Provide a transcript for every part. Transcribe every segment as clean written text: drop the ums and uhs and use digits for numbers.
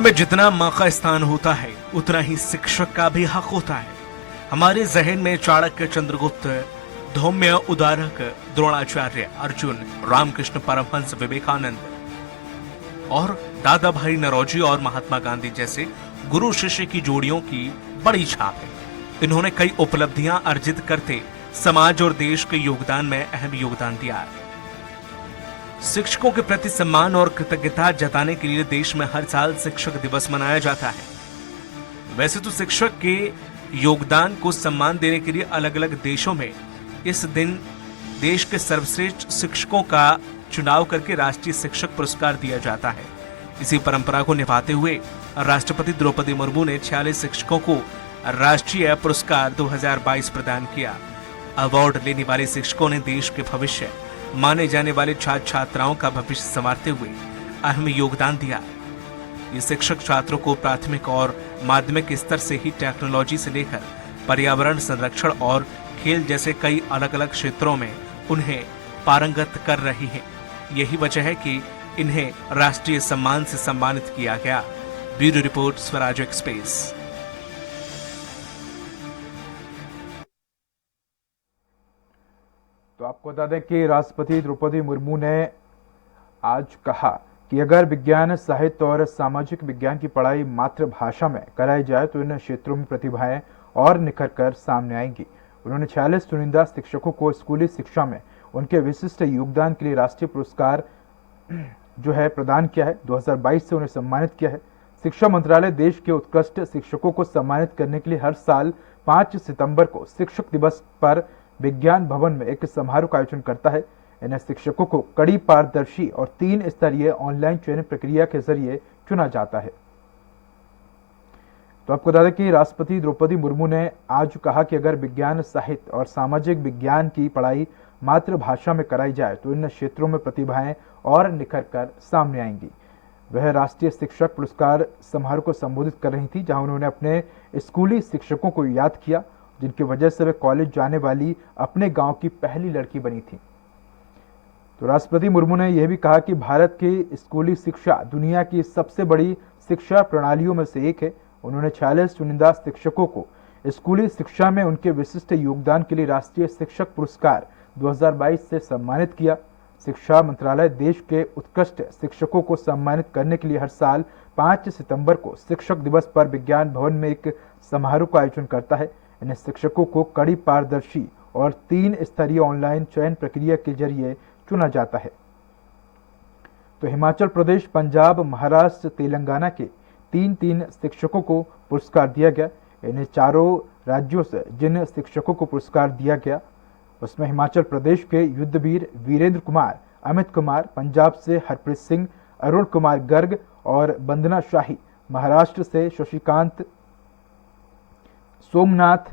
में जितना माँ का स्थान होता है उतना ही शिक्षक का भी हक होता है। हमारे जहन में चाणक्य, चंद्रगुप्त, धौम्य, उदारक, द्रोणाचार्य, अर्जुन, रामकृष्ण परमहंस, विवेकानंद और दादा भाई नौरोजी और महात्मा गांधी जैसे गुरु शिष्य की जोड़ियों की बड़ी छाप है। इन्होंने कई उपलब्धियां अर्जित करते समाज और देश के योगदान में अहम योगदान दिया है। शिक्षकों के प्रति सम्मान और कृतज्ञता जताने के लिए देश में हर साल शिक्षक दिवस मनाया जाता है। वैसे तो शिक्षक के योगदान को सम्मान देने के लिए अलग अलग देशों में इस दिन देश के सर्वश्रेष्ठ शिक्षकों का चुनाव करके राष्ट्रीय शिक्षक पुरस्कार दिया जाता है। इसी परंपरा को निभाते हुए राष्ट्रपति द्रौपदी मुर्मू ने 46 शिक्षकों को राष्ट्रीय पुरस्कार 2022 प्रदान किया। अवार्ड लेने वाले शिक्षकों ने देश के भविष्य माने जाने वाले छात्र छात्राओं का भविष्य संवारते हुए अहम योगदान दिया। ये शिक्षक छात्रों को प्राथमिक और माध्यमिक स्तर से ही टेक्नोलॉजी से लेकर पर्यावरण संरक्षण और खेल जैसे कई अलग अलग क्षेत्रों में उन्हें पारंगत कर रही हैं। यही वजह है कि इन्हें राष्ट्रीय सम्मान से सम्मानित किया गया। Bureau report, Swaraj express. तो आपको बता दें कि राष्ट्रपति द्रौपदी मुर्मू ने आज कहा कि अगर विज्ञान, साहित्य और सामाजिक विज्ञान की पढ़ाई मातृभाषा में कराई जाए तो इन क्षेत्रों में प्रतिभाएं और निखर कर सामने आएंगी। उन्होंने 46 चुनिंदा शिक्षकों को स्कूली शिक्षा में उनके विशिष्ट योगदान के लिए राष्ट्रीय पुरस्कार जो है प्रदान किया है। 2022 से उन्हें सम्मानित किया है। शिक्षा मंत्रालय देश के उत्कृष्ट शिक्षकों को सम्मानित करने के लिए हर साल 5 सितंबर को शिक्षक दिवस पर विज्ञान भवन में एक समारोह का आयोजन करता है। इन शिक्षकों को कड़ी पारदर्शी और 3 स्तरीय ऑनलाइन चयन प्रक्रिया के जरिए चुना जाता है। तो आपको बता दें कि राष्ट्रपति द्रौपदी मुर्मू ने आज कहा कि अगर विज्ञान, साहित्य और सामाजिक विज्ञान की पढ़ाई मातृभाषा में कराई जाए तो इन क्षेत्रों में प्रतिभाएं और निखर कर सामने आएंगी। वह राष्ट्रीय शिक्षक पुरस्कार समारोह को संबोधित कर रही थी, जहां उन्होंने अपने स्कूली शिक्षकों को याद किया, जिनकी वजह से वे कॉलेज जाने वाली अपने गांव की पहली लड़की बनी थी। तो राष्ट्रपति मुर्मू ने यह भी कहा कि भारत की स्कूली शिक्षा दुनिया की सबसे बड़ी शिक्षा प्रणालियों में से एक है। उन्होंने 46 चुनिंदा शिक्षकों को स्कूली शिक्षा में उनके विशिष्ट योगदान के लिए राष्ट्रीय शिक्षक पुरस्कार 2022 से सम्मानित किया। शिक्षा मंत्रालय देश के उत्कृष्ट शिक्षकों को सम्मानित करने के लिए हर साल 5 सितंबर को शिक्षक दिवस पर विज्ञान भवन में एक समारोह का आयोजन करता है। इन शिक्षकों को कड़ी पारदर्शी और 3 स्तरीय ऑनलाइन चयन प्रक्रिया के जरिए चुना जाता है। तो हिमाचल प्रदेश, पंजाब, महाराष्ट्र, तेलंगाना के 3 शिक्षकों को पुरस्कार दिया गया। इन्हें चारों राज्यों से जिन शिक्षकों को पुरस्कार दिया गया उसमें हिमाचल प्रदेश के युद्धवीर वीरेंद्र कुमार, अमित कुमार, पंजाब से हरप्रीत सिंह, अरुण कुमार गर्ग और वंदना शाही, महाराष्ट्र से शशिकांत, सोमनाथ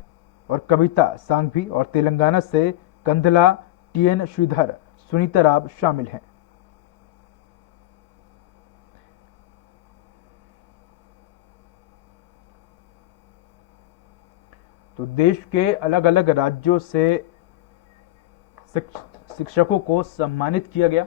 और कविता सांघवी और तेलंगाना से कंदला, टीएन श्रीधर, सुनीता राव शामिल हैं। तो देश के अलग अलग राज्यों से शिक्षकों को सम्मानित किया गया।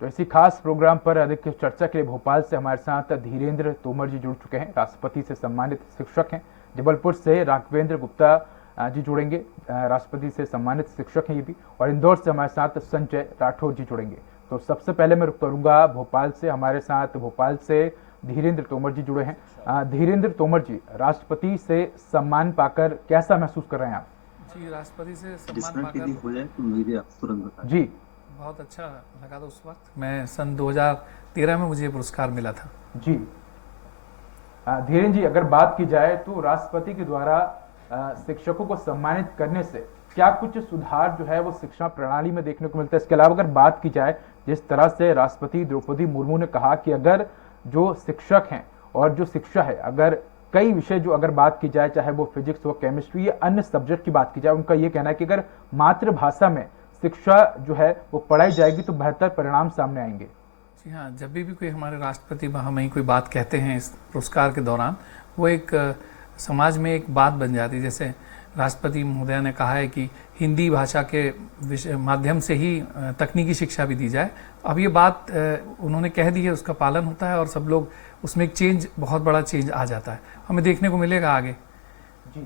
तो इसी खास प्रोग्राम पर अधिक चर्चा के लिए भोपाल से हमारे साथ धीरेन्द्र तोमर जी जुड़ चुके हैं, राष्ट्रपति से सम्मानित शिक्षक हैं। जबलपुर से राघवेंद्र गुप्ता जी जुड़ेंगे, राष्ट्रपति से सम्मानित शिक्षक हैं ये भी। और इंदौर से हमारे साथ संजय राठौर जी जुड़ेंगे। तो सबसे पहले मैं रुक करूंगा भोपाल से। हमारे साथ भोपाल से धीरेन्द्र तोमर जी जुड़े हैं। धीरेन्द्र तोमर जी, राष्ट्रपति से सम्मान पाकर कैसा महसूस कर रहे हैं आप? जी, राष्ट्रपति से सम्मान पाकर तो मुझे आप तुरंत बताएं। जी, बहुत अच्छा लगा था। उस वक्त मैं सन 2013 में मुझे पुरस्कार मिला था। जी धीरेन्द्र जी, अगर बात की जाए तो राष्ट्रपति के द्वारा शिक्षकों को सम्मानित करने से क्या कुछ सुधार जो है वो शिक्षा प्रणाली में देखने को मिलता है? इसके अलावा अगर बात की जाए जिस तरह से राष्ट्रपति द्रौपदी मुर्मू ने कहा कि अगर जो शिक्षक हैं और जो शिक्षा है, अगर कई विषय जो अगर बात की जाए, चाहे वो फिजिक्स हो, केमिस्ट्री या अन्य सब्जेक्ट की बात की जाए, उनका ये कहना है कि अगर मातृभाषा में शिक्षा जो है वो पढ़ाई जाएगी तो बेहतर परिणाम सामने आएंगे। जी हाँ, जब भी कोई हमारे राष्ट्रपति हमें कोई बात कहते हैं इस पुरस्कार के दौरान, वो एक समाज में एक बात बन जाती है। जैसे राष्ट्रपति महोदया ने कहा है कि हिंदी भाषा के माध्यम से ही तकनीकी शिक्षा भी दी जाए। अब ये बात उन्होंने कह दी है, उसका पालन होता है और सब लोग उसमें एक चेंज, बहुत बड़ा चेंज आ जाता है, हमें देखने को मिलेगा आगे। जी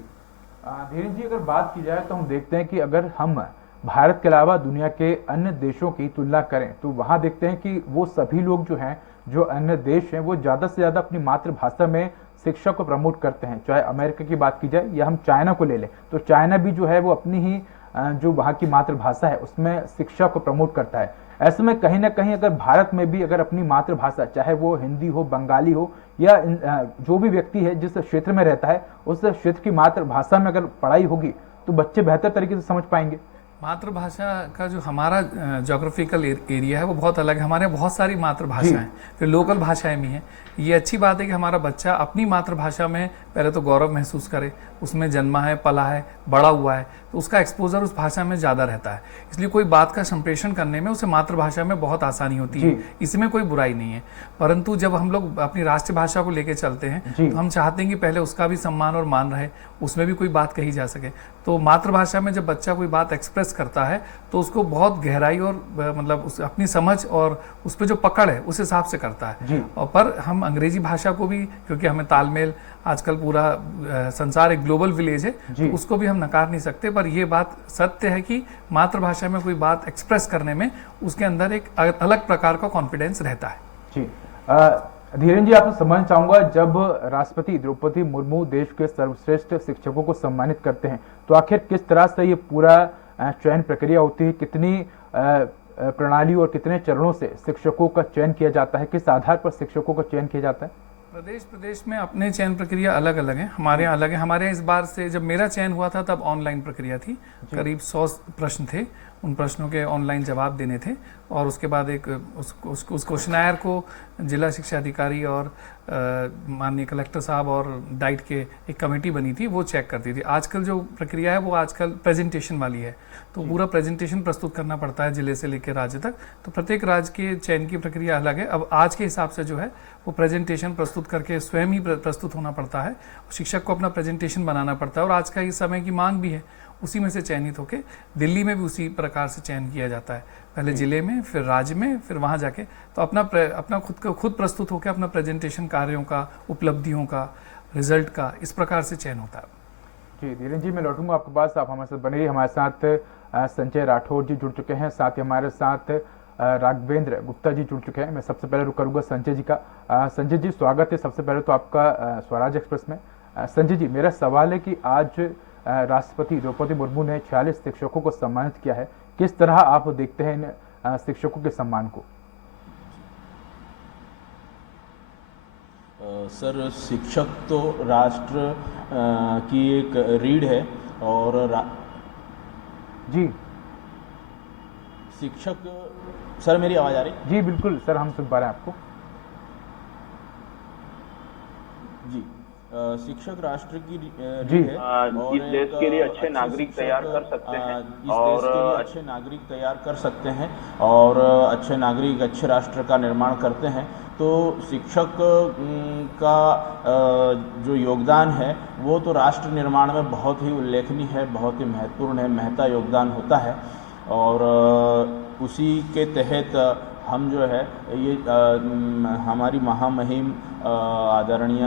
धीरेन्द्र जी, अगर बात की जाए तो हम देखते हैं कि अगर हम भारत के अलावा दुनिया के अन्य देशों की तुलना करें तो वहां देखते हैं कि वो सभी लोग जो हैं, जो अन्य देश हैं, वो ज़्यादा से ज़्यादा अपनी मातृभाषा में शिक्षा को प्रमोट करते हैं। चाहे अमेरिका की बात की जाए या हम चाइना को ले लें, तो चाइना भी जो है वो अपनी ही जो वहाँ की मातृभाषा है उसमें शिक्षा को प्रमोट करता है। ऐसे में कहीं ना कहीं अगर भारत में भी अगर अपनी मातृभाषा, चाहे वो हिंदी हो, बंगाली हो या जो भी व्यक्ति है जिस क्षेत्र में रहता है, उस क्षेत्र की मातृभाषा में अगर पढ़ाई होगी तो बच्चे बेहतर तरीके से समझ पाएंगे। मातृभाषा का जो हमारा जोग्राफिकल एरिया है वो बहुत अलग है। हमारे यहाँ बहुत सारी मातृभाषाएं हैं, फिर लोकल भाषाएं भी हैं। ये अच्छी बात है कि हमारा बच्चा अपनी मातृभाषा में पहले तो गौरव महसूस करे, उसमें जन्मा है, पला है, बड़ा हुआ है, तो उसका एक्सपोजर उस भाषा में ज़्यादा रहता है। इसलिए कोई बात का संप्रेषण करने में उसे मातृभाषा में बहुत आसानी होती है, इसमें कोई बुराई नहीं है। परंतु जब हम लोग अपनी राष्ट्रभाषा को लेकर चलते हैं तो हम चाहते हैं कि पहले उसका भी सम्मान और मान रहे, उसमें भी कोई बात कही जा सके। तो मातृभाषा में जब बच्चा कोई बात एक्सप्रेस करता है तो उसको बहुत गहराई और मतलब उस अपनी समझ और उस पर जो पकड़ है उस हिसाब से करता है। और पर हम अंग्रेजी भाषा को भी, क्योंकि हमें तालमेल, आजकल पूरा संसार एक ग्लोबल विलेज है, तो उसको भी हम नकार नहीं सकते। पर यह बात सत्य है कि मातृभाषा में कोई बात एक्सप्रेस करने में उसके अंदर एक अलग प्रकार का कॉन्फिडेंस रहता है। जी धीरेन्द्र जी, आपसे समझना चाहूंगा, जब राष्ट्रपति द्रौपदी मुर्मू देश के सर्वश्रेष्ठ शिक्षकों को सम्मानित करते हैं तो आखिर किस तरह से ये पूरा चयन प्रक्रिया होती है, कितनी प्रणाली और कितने चरणों से शिक्षकों का चयन किया जाता है, किस आधार पर शिक्षकों का चयन किया जाता है? प्रदेश प्रदेश में अपने चयन प्रक्रिया अलग अलग है, हमारे यहाँ अलग है। हमारे यहाँ इस बार से जब मेरा चयन हुआ था तब ऑनलाइन प्रक्रिया थी, करीब 100 प्रश्न थे, उन प्रश्नों के ऑनलाइन जवाब देने थे और उसके बाद एक उस क्वेश्चनायर को जिला शिक्षा अधिकारी और माननीय कलेक्टर साहब और डाइट के एक कमेटी बनी थी, वो चेक करती थी। आजकल जो प्रक्रिया है वो आजकल प्रेजेंटेशन वाली है, तो पूरा प्रेजेंटेशन प्रस्तुत करना पड़ता है जिले से लेकर राज्य तक। तो प्रत्येक राज्य के चयन की प्रक्रिया अलग है। अब आज के हिसाब से जो है वो प्रेजेंटेशन प्रस्तुत करके स्वयं ही प्रस्तुत होना पड़ता है, शिक्षक को अपना प्रेजेंटेशन बनाना पड़ता है और आज का इस समय की मांग भी है, उसी में से चयनित होकर दिल्ली में भी उसी प्रकार से चयन किया जाता है, पहले जिले में, फिर राज्य में, फिर वहाँ जाके तो अपना खुद प्रस्तुत होकर अपना प्रेजेंटेशन, कार्यों का, उपलब्धियों का, रिजल्ट का, इस प्रकार से चयन होता है। जी धीरेन्द्र जी, मैं लौटूंगा आपके पास, आप हमारे साथ बने रहिए। हमारे साथ संजय राठौर जी जुड़ चुके हैं, साथ ही हमारे साथ राघवेंद्र गुप्ता जी जुड़ चुके हैं। मैं सबसे पहले रुक करूँगा संजय जी का। संजय जी, स्वागत है सबसे पहले तो आपका स्वराज एक्सप्रेस में। संजय जी, मेरा सवाल है कि आज राष्ट्रपति द्रौपदी मुर्मू ने 46 शिक्षकों को सम्मानित किया है, किस तरह आप देखते हैं इन शिक्षकों के सम्मान को? सर, शिक्षक तो राष्ट्र की एक रीढ़ है और जी शिक्षक, सर मेरी आवाज़ आ रही? जी बिल्कुल सर, हम सुन पा रहे हैं आपको। जी, शिक्षक राष्ट्र की जी है और इस देश के लिए अच्छे नागरिक तैयार कर सकते हैं और अच्छे नागरिक तैयार कर सकते हैं और अच्छे नागरिक अच्छे राष्ट्र का निर्माण करते हैं। तो शिक्षक का जो योगदान है वो तो राष्ट्र निर्माण में बहुत ही उल्लेखनीय है, बहुत ही महत्वपूर्ण है, महता योगदान होता है। और उसी के तहत हम जो है ये हमारी महामहिम आदरणीय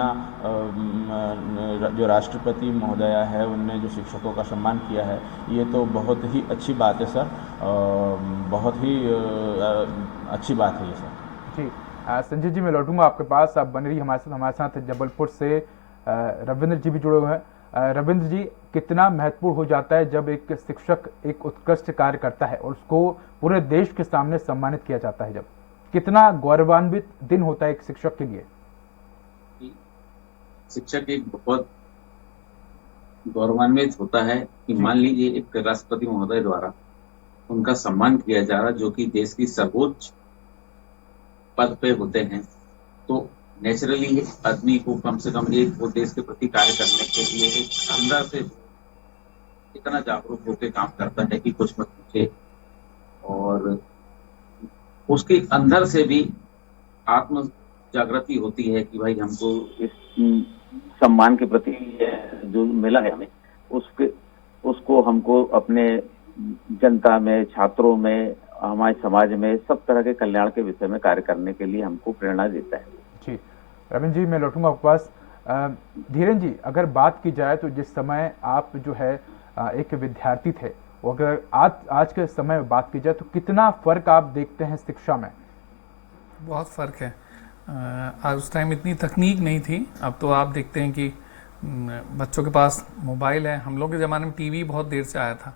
जो राष्ट्रपति महोदया है उनने जो शिक्षकों का सम्मान किया है, ये तो बहुत ही अच्छी बात है सर, बहुत ही अच्छी बात है ये सर। जी संजय जी, मैं लौटूंगा आपके पास, आप बन रही हमारे साथ जबलपुर से रविंद्र जी भी जुड़े हुए हैं। रविंद्र जी, कितना महत्वपूर्ण हो जाता है जब एक शिक्षक एक उत्कृष्ट कार्य करता है और उसको पूरे देश के सामने सम्मानित किया जाता है, जब कितना गौरवान्वित दिन होता है एक शिक्षक के लिए? शिक्षक एक बहुत गौरवान्वित होता है कि मान लीजिए एक राष्ट्रपति महोदय द्वारा उनका सम्मान किया जा रहा, जो कि देश की सर्वोच्च पद पे होते हैं, तो नेचुरली आदमी को कम से कम एक वो देश के प्रति कार्य करने के लिए एक अंदर से इतना जागरूक होकर काम करता है कि कुछ मत पूछे। और उसके अंदर से भी आत्म जागृति होती है कि भाई हमको इस सम्मान के प्रति जो मिला है हमें, उसके उसको हमको अपने जनता में, छात्रों में, हमारे समाज में सब तरह के कल्याण के विषय में कार्य करने के लिए हमको प्रेरणा देता है। जी रविंद्र जी, मैं लौटूंगा आपके पास। धीरेन जी, अगर बात की जाए तो जिस समय आप जो है एक विद्यार्थी थे, वो अगर आज के समय में बात की जाए तो कितना फर्क आप देखते हैं शिक्षा में? बहुत फ़र्क है। आज उस टाइम इतनी तकनीक नहीं थी। अब तो आप देखते हैं कि बच्चों के पास मोबाइल है। हम लोग के ज़माने में टीवी बहुत देर से आया था,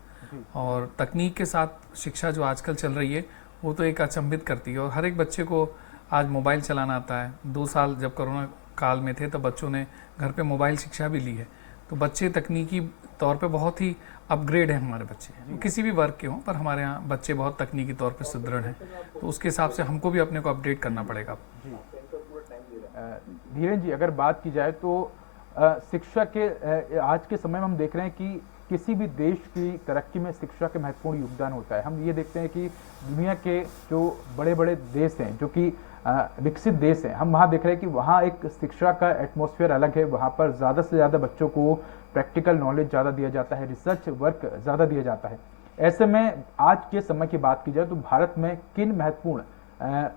और तकनीक के साथ शिक्षा जो आजकल चल रही है वो तो एक अचंभित करती है। और हर एक बच्चे को आज मोबाइल चलाना आता है। 2 साल जब कोरोना काल में थे तब बच्चों ने घर पे मोबाइल शिक्षा भी ली है। तो बच्चे तकनीकी तौर पे बहुत ही अपग्रेड हैं हमारे बच्चे। वो किसी भी वर्ग के हों, पर हमारे यहाँ बच्चे बहुत तकनीकी तौर पे सुदृढ़ हैं। तो उसके हिसाब से हमको भी अपने को अपडेट करना पड़ेगा। धीरेन जी, अगर बात की जाए तो शिक्षा के आज के समय में हम देख रहे हैं कि किसी भी देश की तरक्की में शिक्षा के महत्वपूर्ण योगदान होता है। हम ये देखते हैं कि दुनिया के जो बड़े बड़े देश हैं, जो कि विकसित देश हैं, हम वहाँ देख रहे हैं कि वहाँ एक शिक्षा का एटमॉस्फेयर अलग है। वहाँ पर ज़्यादा से ज़्यादा बच्चों को प्रैक्टिकल नॉलेज ज़्यादा दिया जाता है, रिसर्च वर्क ज़्यादा दिया जाता है। ऐसे में आज के समय की बात की जाए तो भारत में किन महत्वपूर्ण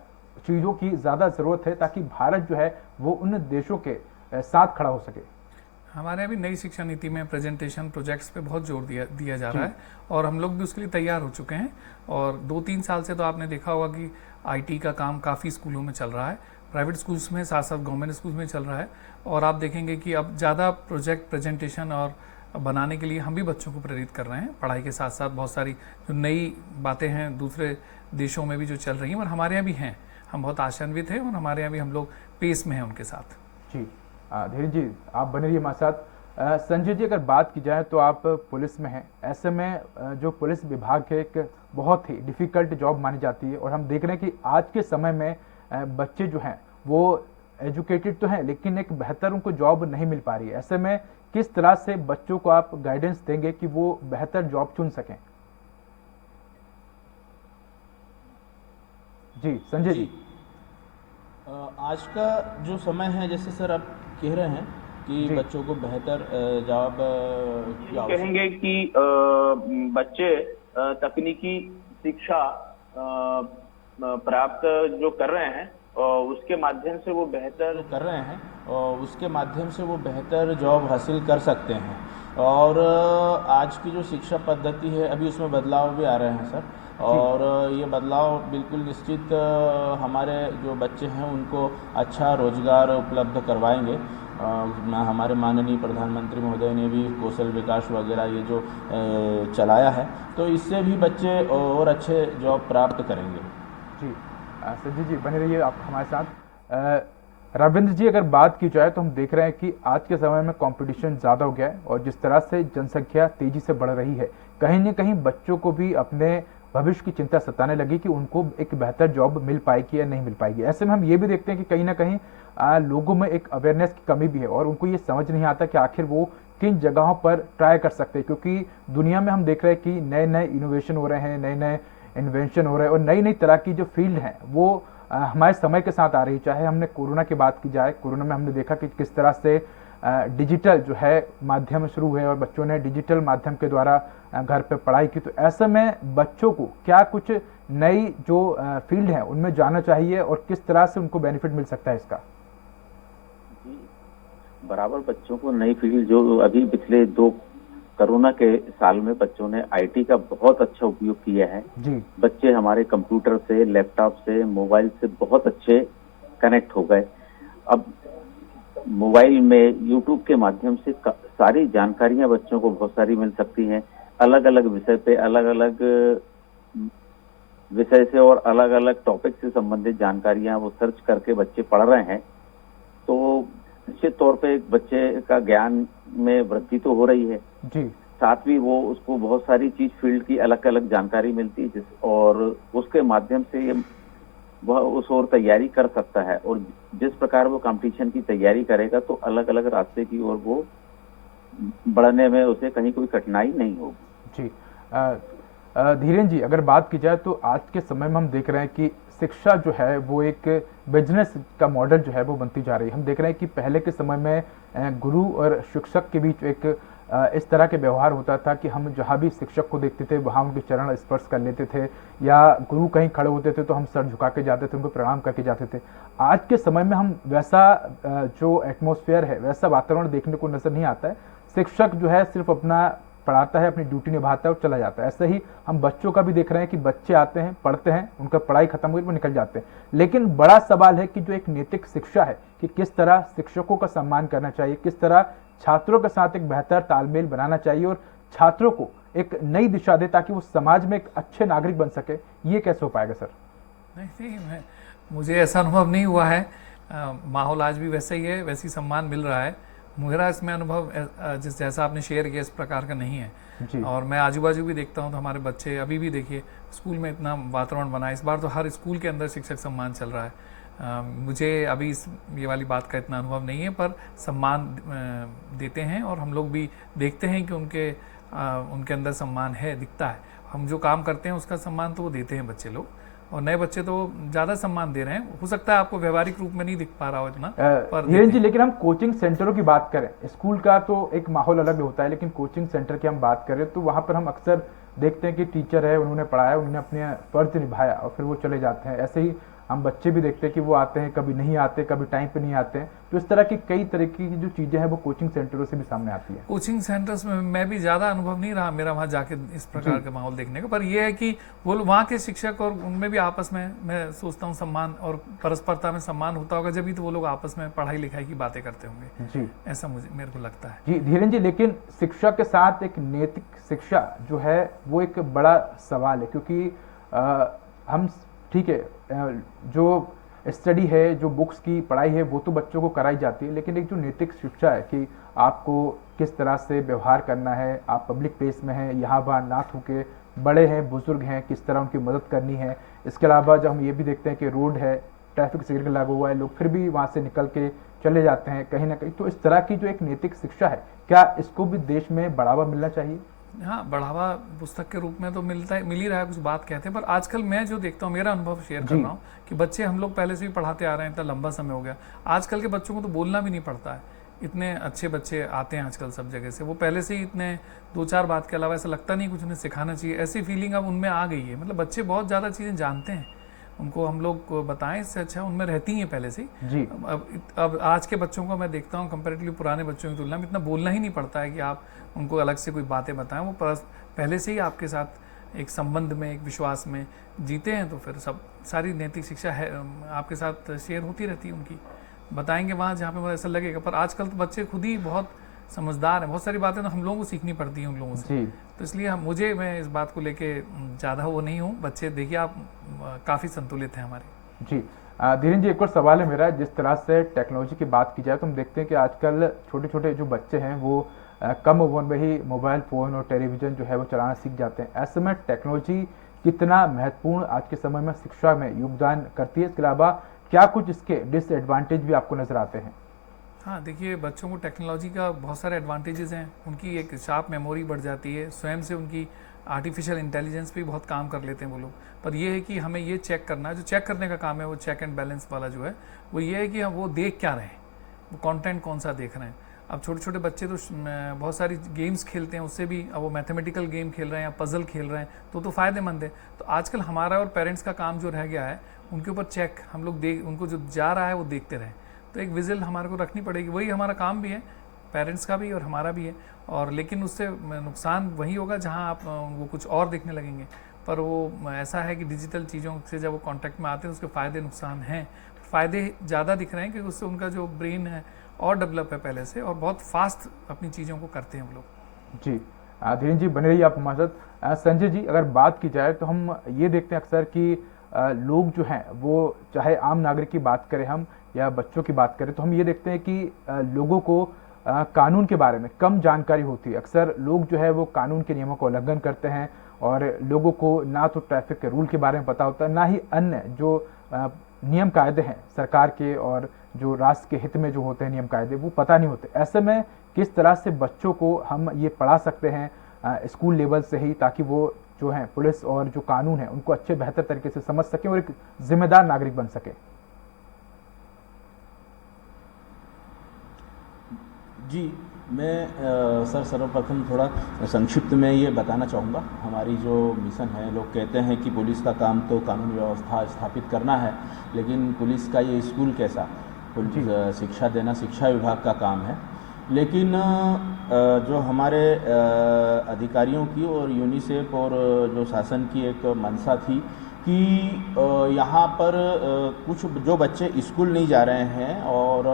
चीज़ों की ज़्यादा ज़रूरत है ताकि भारत जो है वो उन देशों के साथ खड़ा हो सके? हमारे अभी नई शिक्षा नीति में प्रेजेंटेशन प्रोजेक्ट्स पे बहुत जोर दिया जा रहा है, और हम लोग भी उसके लिए तैयार हो चुके हैं। और 2-3 साल से तो आपने देखा होगा कि आईटी का काम काफ़ी स्कूलों में चल रहा है, प्राइवेट स्कूल्स में, साथ साथ गवर्नमेंट स्कूल्स में चल रहा है। और आप देखेंगे कि अब ज़्यादा प्रोजेक्ट प्रेजेंटेशन और बनाने के लिए हम भी बच्चों को प्रेरित कर रहे हैं। पढ़ाई के साथ साथ बहुत सारी जो नई बातें हैं दूसरे देशों में भी जो चल रही हैं, और हमारे यहाँ भी हैं। हम बहुत आशान्वित हैं, और हमारे यहाँ भी हम लोग पेस में हैं उनके साथ। जी धीरेन जी, आप बने रहिए हमारे साथ। संजय जी, अगर बात की जाए तो आप पुलिस में हैं। ऐसे में जो पुलिस विभाग है एक बहुत ही डिफ़िकल्ट जॉब मानी जाती है, और हम देख रहे हैं कि आज के समय में बच्चे जो हैं वो एजुकेटेड तो हैं, लेकिन एक बेहतर उनको जॉब नहीं मिल पा रही है। ऐसे में किस तरह से बच्चों को आप गाइडेंस देंगे कि वो बेहतर जॉब चुन सकें? जी संजय जी। आज का जो समय है, जैसे सर आप कह रहे हैं कि बच्चों को बेहतर जॉब की आवश्यकता कहेंगे कि बच्चे तकनीकी शिक्षा प्राप्त जो कर रहे हैं उसके माध्यम से वो बेहतर कर रहे हैं, और उसके माध्यम से वो बेहतर जॉब हासिल कर सकते हैं। और आज की जो शिक्षा पद्धति है, अभी उसमें बदलाव भी आ रहे हैं सर, और ये बदलाव बिल्कुल निश्चित हमारे जो बच्चे हैं उनको अच्छा रोजगार उपलब्ध करवाएंगे। हमारे माननीय प्रधानमंत्री महोदय ने भी कौशल विकास वगैरह ये जो चलाया है, तो इससे भी बच्चे और अच्छे जॉब प्राप्त करेंगे। जी संजय जी, बने रहिए आप हमारे साथ। रविंद्र जी, अगर बात की जाए तो हम देख रहे हैं कि आज के समय में कंपटीशन ज़्यादा हो गया है, और जिस तरह से जनसंख्या तेज़ी से बढ़ रही है, कहीं न कहीं बच्चों को भी अपने भविष्य की चिंता सताने लगी कि उनको एक बेहतर जॉब मिल पाएगी या नहीं मिल पाएगी। ऐसे में हम ये भी देखते हैं कि कहीं ना कहीं लोगों में एक अवेयरनेस की कमी भी है, और उनको ये समझ नहीं आता कि आखिर वो किन जगहों पर ट्राई कर सकते हैं। क्योंकि दुनिया में हम देख रहे हैं कि नए नए इनोवेशन हो रहे हैं, नए नए इन्वेंशन हो रहे हैं, और नई नई तरह की जो फील्ड हैं वो हमारे समय के साथ आ रही। चाहे हमने कोरोना की बात की जाए, कोरोना में हमने देखा कि किस तरह से डिजिटल जो है माध्यम शुरू हुए, और बच्चों ने डिजिटल माध्यम के द्वारा घर पे पढ़ाई की। तो ऐसे में बच्चों को क्या कुछ नई जो फील्ड है उनमें जाना चाहिए, और किस तरह से उनको बेनिफिट मिल सकता है इसका? बराबर बच्चों को नई फील्ड, जो अभी पिछले 2 कोरोना के साल में बच्चों ने आईटी का बहुत अच्छा उपयोग किया है जी। बच्चे हमारे कंप्यूटर से, लैपटॉप से, मोबाइल से बहुत अच्छे कनेक्ट हो गए। अब मोबाइल में यूट्यूब के माध्यम से सारी जानकारियां बच्चों को बहुत सारी मिल सकती हैं। अलग अलग विषय पे, अलग अलग विषय से और अलग अलग टॉपिक से संबंधित जानकारियां वो सर्च करके बच्चे पढ़ रहे हैं। तो निश्चित तौर पे एक बच्चे का ज्ञान में वृद्धि तो हो रही है जी, साथ भी वो उसको बहुत सारी चीज फील्ड की अलग अलग जानकारी मिलती है, और उसके माध्यम से वह उस ओर तैयारी कर सकता है। और जिस प्रकार वो कंपटीशन की तैयारी करेगा तो अलग अलग रास्ते की ओर वो बढ़ने में उसे कहीं कोई कठिनाई नहीं होगी। जी धीरेन जी, अगर बात की जाए तो आज के समय में हम देख रहे हैं कि शिक्षा जो है वो एक बिजनेस का मॉडल जो है वो बनती जा रही है। हम देख रहे हैं कि पहले के समय में गुरु और शिक्षक के बीच एक इस तरह के व्यवहार होता था कि हम जहाँ भी शिक्षक को देखते थे वहाँ उनके चरण स्पर्श कर लेते थे, या गुरु कहीं खड़े होते थे तो हम सर झुका के जाते थे, उनको प्रणाम करके जाते थे। आज के समय में हम वैसा जो एटमॉस्फेयर है, वैसा वातावरण देखने को नजर नहीं आता है। शिक्षक जो है सिर्फ अपना पढ़ाता है, अपनी ड्यूटी निभाता है और चला जाता है। ऐसे ही हम बच्चों का भी देख रहे हैं कि बच्चे आते हैं, पढ़ते हैं, उनका पढ़ाई खत्म हुई वो निकल जाते हैं। लेकिन बड़ा सवाल है कि जो एक नैतिक शिक्षा है कि किस तरह शिक्षकों का सम्मान करना चाहिए, किस तरह छात्रों के साथ एक बेहतर तालमेल बनाना चाहिए और छात्रों को एक नई दिशा दे ताकि वो समाज में एक अच्छे नागरिक बन सके, ये कैसे हो पाएगा सर? नहीं, मुझे ऐसा अनुभव नहीं हुआ है। माहौल आज भी वैसा ही है, वैसी सम्मान मिल रहा है। मेरा इसमें अनुभव जैसा आपने शेयर किया इस प्रकार का नहीं है जी। और मैं आजू बाजू भी देखता हूँ तो हमारे बच्चे अभी भी देखिए स्कूल में इतना वातावरण बना है। इस बार तो हर स्कूल के अंदर शिक्षक सम्मान चल रहा है। मुझे अभी ये वाली बात का इतना अनुभव नहीं है, पर सम्मान देते हैं और हम लोग भी देखते हैं कि उनके अंदर सम्मान है, दिखता है। हम जो काम करते हैं उसका सम्मान तो वो देते हैं बच्चे लोग, और नए बच्चे तो ज़्यादा सम्मान दे रहे हैं। हो सकता है आपको व्यवहारिक रूप में नहीं दिख पा रहा हो इतना, पर हिरेन जी, लेकिन हम कोचिंग सेंटरों की बात करें, स्कूल का तो एक माहौल अलग होता है, लेकिन कोचिंग सेंटर की हम बात करें तो वहाँ पर हम अक्सर देखते हैं कि टीचर है, उन्होंने पढ़ाया, उन्होंने अपने फर्ज निभाया और फिर वो चले जाते हैं। ऐसे ही हम बच्चे भी देखते हैं कि वो आते हैं, कभी नहीं आते, कभी टाइम पे नहीं आते हैं। तो इस तरह की कई तरह की जो चीजें हैं वो कोचिंग सेंटरों से भी सामने आती है। कोचिंग सेंटर्स में मैं भी ज़्यादा अनुभव नहीं रहा मेरा वहाँ जाके इस प्रकार का माहौल देखने का, पर यह है कि वो वहाँ के शिक्षक और उनमें भी आपस में मैं सोचता हूँ सम्मान और परस्परता में सम्मान होता होगा, जब ही तो वो लोग आपस में पढ़ाई लिखाई की बातें करते होंगे जी, ऐसा मेरे को लगता है। जी धीरेन जी, लेकिन शिक्षा के साथ एक नैतिक शिक्षा जो है वो एक बड़ा सवाल है, क्योंकि हम ठीक है, जो स्टडी है, जो बुक्स की पढ़ाई है वो तो बच्चों को कराई जाती है, लेकिन एक जो नैतिक शिक्षा है कि आपको किस तरह से व्यवहार करना है, आप पब्लिक प्लेस में हैं, यहाँ वहाँ ना थूके, बड़े हैं, बुजुर्ग हैं, किस तरह उनकी मदद करनी है। इसके अलावा जब हम ये भी देखते हैं कि रोड है, ट्रैफिक सिग्नल लागू हुआ है, लोग फिर भी वहाँ से निकल के चले जाते हैं कहीं ना कहीं। तो इस तरह की जो एक नैतिक शिक्षा है, क्या इसको भी देश में बढ़ावा मिलना चाहिए? हाँ, बढ़ावा पुस्तक के रूप में तो मिल ही रहा है, कुछ बात कहते हैं, पर आजकल मैं जो देखता हूँ, मेरा अनुभव शेयर कर रहा हूँ कि बच्चे हम लोग पहले से भी पढ़ाते आ रहे हैं, इतना लंबा समय हो गया। आजकल के बच्चों को तो बोलना भी नहीं पड़ता है, इतने अच्छे बच्चे आते हैं आजकल सब जगह से। वो पहले से ही इतने 2-4 बात के अलावा ऐसा लगता नहीं कुछ उन्हें सिखाना चाहिए, ऐसी फीलिंग अब उनमें आ गई है। मतलब बच्चे बहुत ज़्यादा चीज़ें जानते हैं, उनको हम लोग बताएं इससे अच्छा उनमें रहती हैं पहले से ही। जी। अब आज के बच्चों को मैं देखता हूँ कंपैरेटिवली पुराने बच्चों की तुलना में इतना बोलना ही नहीं पड़ता है कि आप उनको अलग से कोई बातें बताएं। वो पहले से ही आपके साथ एक संबंध में, एक विश्वास में जीते हैं, तो फिर सारी नैतिक शिक्षा है आपके साथ शेयर होती रहती है उनकी। बताएंगे वहाँ जहाँ पे मुझे ऐसा लगेगा। पर आजकल तो बच्चे खुद ही बहुत समझदार हैं, बहुत सारी बातें तो हम लोगों को सीखनी पड़ती हैं उन लोगों से। तो इसलिए मैं इस बात को लेके ज़्यादा वो नहीं हूँ। बच्चे देखिए आप काफ़ी संतुलित हैं हमारे। जी धीरेन जी, एक और सवाल है मेरा। जिस तरह से टेक्नोलॉजी की बात की जाए तो हम देखते हैं कि आजकल छोटे छोटे जो बच्चे हैं वो कम उम्र में ही मोबाइल फ़ोन और टेलीविज़न जो है वो चलाना सीख जाते हैं। ऐसे में टेक्नोलॉजी कितना महत्वपूर्ण आज के समय में शिक्षा में योगदान करती है? इसके अलावा क्या कुछ इसके डिसएडवांटेज भी आपको नज़र आते हैं? हाँ, देखिए बच्चों को टेक्नोलॉजी का बहुत सारे एडवांटेजेस हैं। उनकी एक शार्प मेमोरी बढ़ जाती है, स्वयं से उनकी आर्टिफिशियल इंटेलिजेंस पे बहुत काम कर लेते हैं वो लोग। पर ये है कि हमें ये चेक करना है, जो चेक करने का काम है वो चेक एंड बैलेंस वाला जो है वो ये है कि हम वो देख क्या रहे हैं, वो कंटेंट कौन सा देख रहे हैं। अब छोटे छोटे बच्चे तो बहुत सारी गेम्स खेलते हैं, उससे भी अब वो मैथमेटिकल गेम खेल रहे हैं या पजल खेल रहे हैं तो फ़ायदेमंद है। तो आजकल हमारा और पेरेंट्स का काम जो रह गया है, उनके ऊपर चेक हम लोग उनको जो जा रहा है वो देखते रहें। तो एक विजिल हमारे को रखनी पड़ेगी, वही हमारा काम भी है, पेरेंट्स का भी और हमारा भी है। और लेकिन उससे नुकसान वही होगा जहाँ आप वो कुछ और देखने लगेंगे। पर वो ऐसा है कि डिजिटल चीज़ों से जब वो कांटेक्ट में आते हैं उसके फ़ायदे नुकसान हैं। फ़ायदे ज़्यादा दिख रहे हैं क्योंकि उससे उनका जो ब्रेन है और डेवलप है पहले से, और बहुत फास्ट अपनी चीज़ों को करते हैं हम लोग। जी धीरेन जी, बने रहिए आप हमारे साथ। संजय जी, अगर बात की जाए तो हम ये देखते हैं अक्सर कि लोग जो हैं वो, चाहे आम नागरिक की बात करें हम या बच्चों की बात करें, तो हम ये देखते हैं कि लोगों को कानून के बारे में कम जानकारी होती है। अक्सर लोग जो है वो कानून के नियमों का उल्लंघन करते हैं और लोगों को ना तो ट्रैफिक के रूल के बारे में पता होता है, ना ही अन्य जो नियम कायदे हैं सरकार के और जो राष्ट्र के हित में जो होते हैं नियम कायदे, वो पता नहीं होते। ऐसे में किस तरह से बच्चों को हम ये पढ़ा सकते हैं स्कूल लेवल से ही, ताकि वो जो हैं पुलिस और जो कानून है उनको अच्छे बेहतर तरीके से समझ सकें और एक जिम्मेदार नागरिक बन सके? जी, मैं सर सर्वप्रथम थोड़ा संक्षिप्त में ये बताना चाहूँगा। हमारी जो मिशन है, लोग कहते हैं कि पुलिस का काम तो कानून व्यवस्था स्थापित करना है, लेकिन पुलिस का ये स्कूल कैसा? पुलिस शिक्षा देना शिक्षा विभाग का काम है। लेकिन जो हमारे अधिकारियों की और यूनिसेफ और जो शासन की एक मंशा थी कि यहाँ पर कुछ जो बच्चे स्कूल नहीं जा रहे हैं और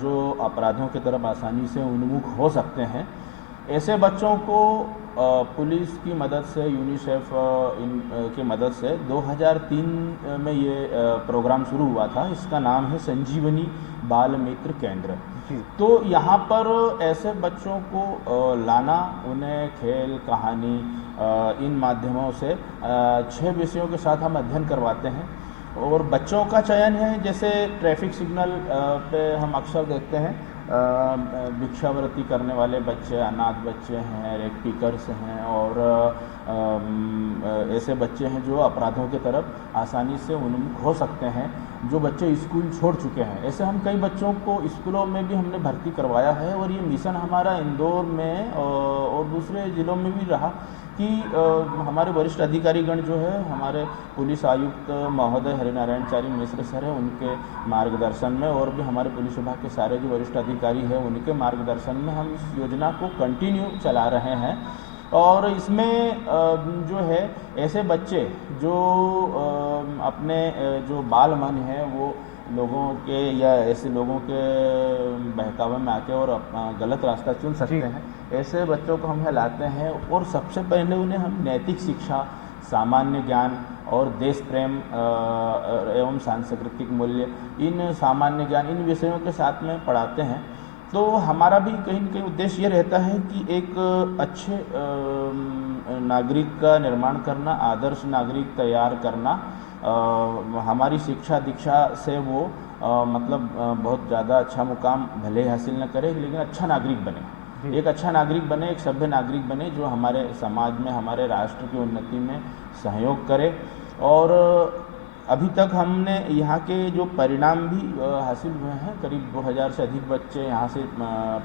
जो अपराधों की तरफ आसानी से उन्मुख हो सकते हैं, ऐसे बच्चों को पुलिस की मदद से, यूनिसेफ की मदद से 2003 में ये प्रोग्राम शुरू हुआ था। इसका नाम है संजीवनी बाल मित्र केंद्र। तो यहाँ पर ऐसे बच्चों को लाना, उन्हें खेल, कहानी, इन माध्यमों से 6 विषयों के साथ हम अध्ययन करवाते हैं। और बच्चों का चयन है, जैसे ट्रैफिक सिग्नल पे हम अक्सर देखते हैं भिक्षावृत्ति करने वाले बच्चे, अनाथ बच्चे हैं, रेप पिकर्स हैं और ऐसे बच्चे हैं जो अपराधों की तरफ आसानी से उन्मुख हो सकते हैं, जो बच्चे स्कूल छोड़ चुके हैं। ऐसे हम कई बच्चों को स्कूलों में भी हमने भर्ती करवाया है और ये मिशन हमारा इंदौर में और दूसरे ज़िलों में भी रहा कि हमारे वरिष्ठ अधिकारीगण जो है, हमारे पुलिस आयुक्त महोदय हरिनारायणचारी मिश्र सर हैं, उनके मार्गदर्शन में और भी हमारे पुलिस विभाग के सारे जो वरिष्ठ अधिकारी हैं उनके मार्गदर्शन में हम इस योजना को कंटिन्यू चला रहे हैं। और इसमें जो है ऐसे बच्चे जो अपने जो बाल मन है वो लोगों के या ऐसे लोगों के बहकावे में आके और गलत रास्ता चुन सकते हैं, ऐसे बच्चों को हम यहाँ लाते हैं और सबसे पहले उन्हें हम नैतिक शिक्षा, सामान्य ज्ञान और देश प्रेम एवं सांस्कृतिक मूल्य, इन सामान्य ज्ञान, इन विषयों के साथ में पढ़ाते हैं। तो हमारा भी कहीं न कहीं उद्देश्य ये रहता है कि एक अच्छे नागरिक का निर्माण करना, आदर्श नागरिक तैयार करना। हमारी शिक्षा दीक्षा से वो मतलब बहुत ज़्यादा अच्छा मुकाम भले ही हासिल न करे, लेकिन अच्छा नागरिक बने, एक अच्छा नागरिक बने, एक सभ्य नागरिक बने, जो हमारे समाज में, हमारे राष्ट्र की उन्नति में सहयोग करे। और अभी तक हमने यहाँ के जो परिणाम भी हासिल हुए हैं, करीब 2000 से अधिक बच्चे यहाँ से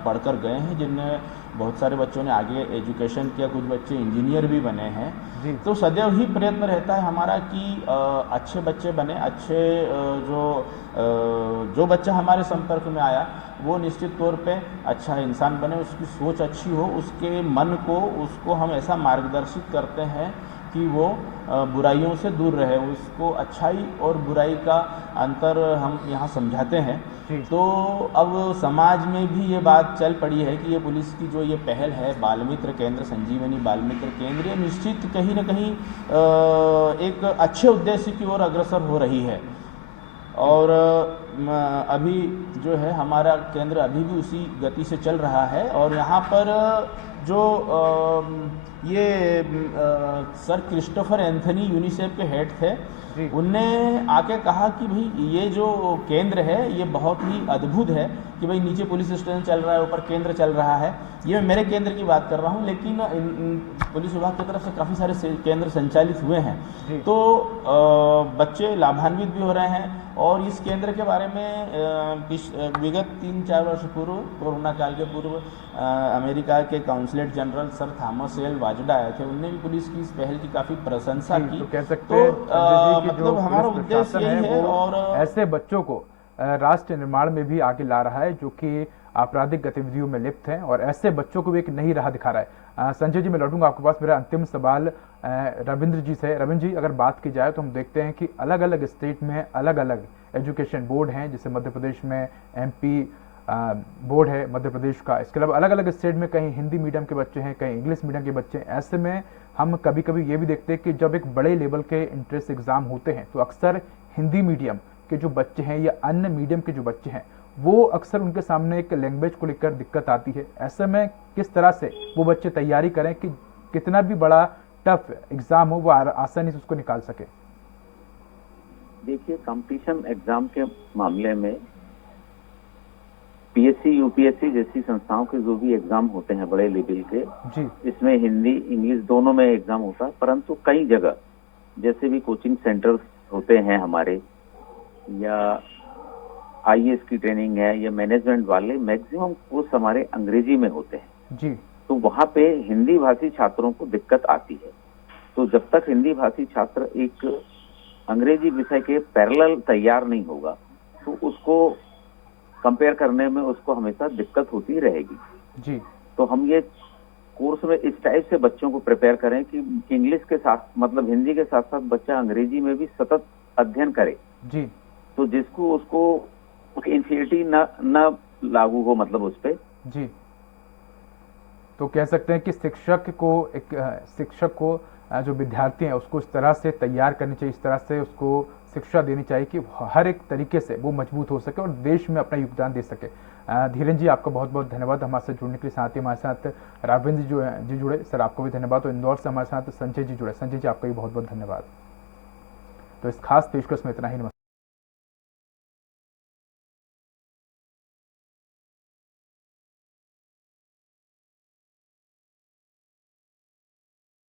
पढ़कर गए हैं, जिनमें बहुत सारे बच्चों ने आगे एजुकेशन किया, कुछ बच्चे इंजीनियर भी बने हैं। तो सदैव ही प्रयत्न रहता है हमारा कि अच्छे बच्चे बने, अच्छे जो बच्चा हमारे संपर्क में आया वो निश्चित तौर पे अच्छा इंसान बने, उसकी सोच अच्छी हो, उसके मन को, उसको हम ऐसा मार्गदर्शित करते हैं कि वो बुराइयों से दूर रहे, उसको अच्छाई और बुराई का अंतर हम यहाँ समझाते हैं। तो अब समाज में भी ये बात चल पड़ी है कि ये पुलिस की जो ये पहल है बाल मित्र केंद्र, संजीवनी बाल मित्र केंद्र, ये निश्चित कहीं न कहीं एक अच्छे उद्देश्य की ओर अग्रसर हो रही है। और अभी जो है हमारा केंद्र अभी भी उसी गति से चल रहा है। और यहाँ पर जो ये सर क्रिस्टोफर एंथनी यूनिसेफ के हेड थे, उनने आके कहा कि भाई ये जो केंद्र है ये बहुत ही अद्भुत है कि भाई नीचे पुलिस स्टेशन चल रहा है, ऊपर केंद्र चल रहा है। ये मेरे केंद्र की बात कर रहा हूँ, लेकिन पुलिस विभाग की तरफ से काफ़ी सारे केंद्र संचालित हुए हैं, तो बच्चे लाभान्वित भी हो रहे हैं। और इस केंद्र के बारे में विगत 3-4 वर्ष पूर्व, कोरोना काल के पूर्व, अमेरिका के consulate general sir Thomas L Vajda आए थे, उनने भी पुलिस की इस पहल की काफ़ी प्रशंसा की। तो कह सकते हैं मतलब हमारा उद्देश्य यही है। और ऐसे बच्चों को राष्ट्र निर्माण में भी आगे ला रहा है जो कि आपराधिक गतिविधियों में लिप्त हैं, और ऐसे बच्चों को भी एक नई राह दिखा रहा है। संजय जी, मैं लौटूंगा आपके पास। मेरा अंतिम सवाल रविंद्र जी से। रविंद्र जी, अगर बात की जाए तो हम देखते हैं कि अलग अलग स्टेट में अलग अलग एजुकेशन बोर्ड हैं, जैसे मध्य प्रदेश में MP बोर्ड है मध्य प्रदेश का। इसके अलावा अलग अलग स्टेट में कहीं हिंदी मीडियम के बच्चे हैं, कहीं इंग्लिश मीडियम के बच्चे हैं। ऐसे में हम कभी कभी ये भी देखते हैं कि जब एक बड़े लेवल के इंट्रेंस एग्जाम होते हैं तो अक्सर हिंदी मीडियम के जो बच्चे हैं या अन्य मीडियम के जो बच्चे हैं, वो अक्सर उनके सामने एक लैंग्वेज को लेकर दिक्कत आती है। ऐसे में किस तरह से वो बच्चे तैयारी करें कि कितना भी बड़ा टफ एग्जाम हो वो आसानी से उसको निकाल सके? देखिए, कंपटीशन एग्जाम के मामले में पीएससी यूपीएससी जैसी संस्थाओं के जो भी एग्जाम होते हैं बड़े लेवल के, जी इसमें हिंदी इंग्लिश दोनों में एग्जाम होता है, परंतु कई जगह जैसे भी कोचिंग सेंटर्स होते हैं हमारे, या आईएएस की ट्रेनिंग है या मैनेजमेंट वाले, मैक्सिमम कोर्स हमारे अंग्रेजी में होते हैं। जी तो वहां पे हिंदी भाषी छात्रों को दिक्कत आती है। तो जब तक हिंदी भाषी छात्र एक अंग्रेजी विषय के पैरेलल तैयार नहीं होगा तो उसको कंपेयर करने में उसको हमेशा दिक्कत होती रहेगी। जी तो हम ये कोर्स में इस टाइप से बच्चों को प्रिपेयर करें कि इंग्लिश के साथ मतलब हिंदी के साथ साथ बच्चा अंग्रेजी में भी सतत अध्ययन करे, जी तो जिसको उसको इंफिनिटी न लागू हो, मतलब उस पे। जी तो कह सकते हैं कि शिक्षक को जो विद्यार्थी हैं उसको इस तरह से तैयार करनी चाहिए, इस तरह से उसको शिक्षा देनी चाहिए कि हर एक तरीके से वो मजबूत हो सके और देश में अपना योगदान दे सके। धीरेन जी, आपका बहुत बहुत धन्यवाद हमारे साथ जुड़ने के लिए। साथ ही हमारे साथ राघवेंद्र जी जुड़े, सर आपको भी धन्यवाद। और इंदौर से हमारे साथ संजय जी जुड़े, संजय जी आपका भी बहुत बहुत धन्यवाद। तो इस खास पेशकश में इतना ही। नमस्कार।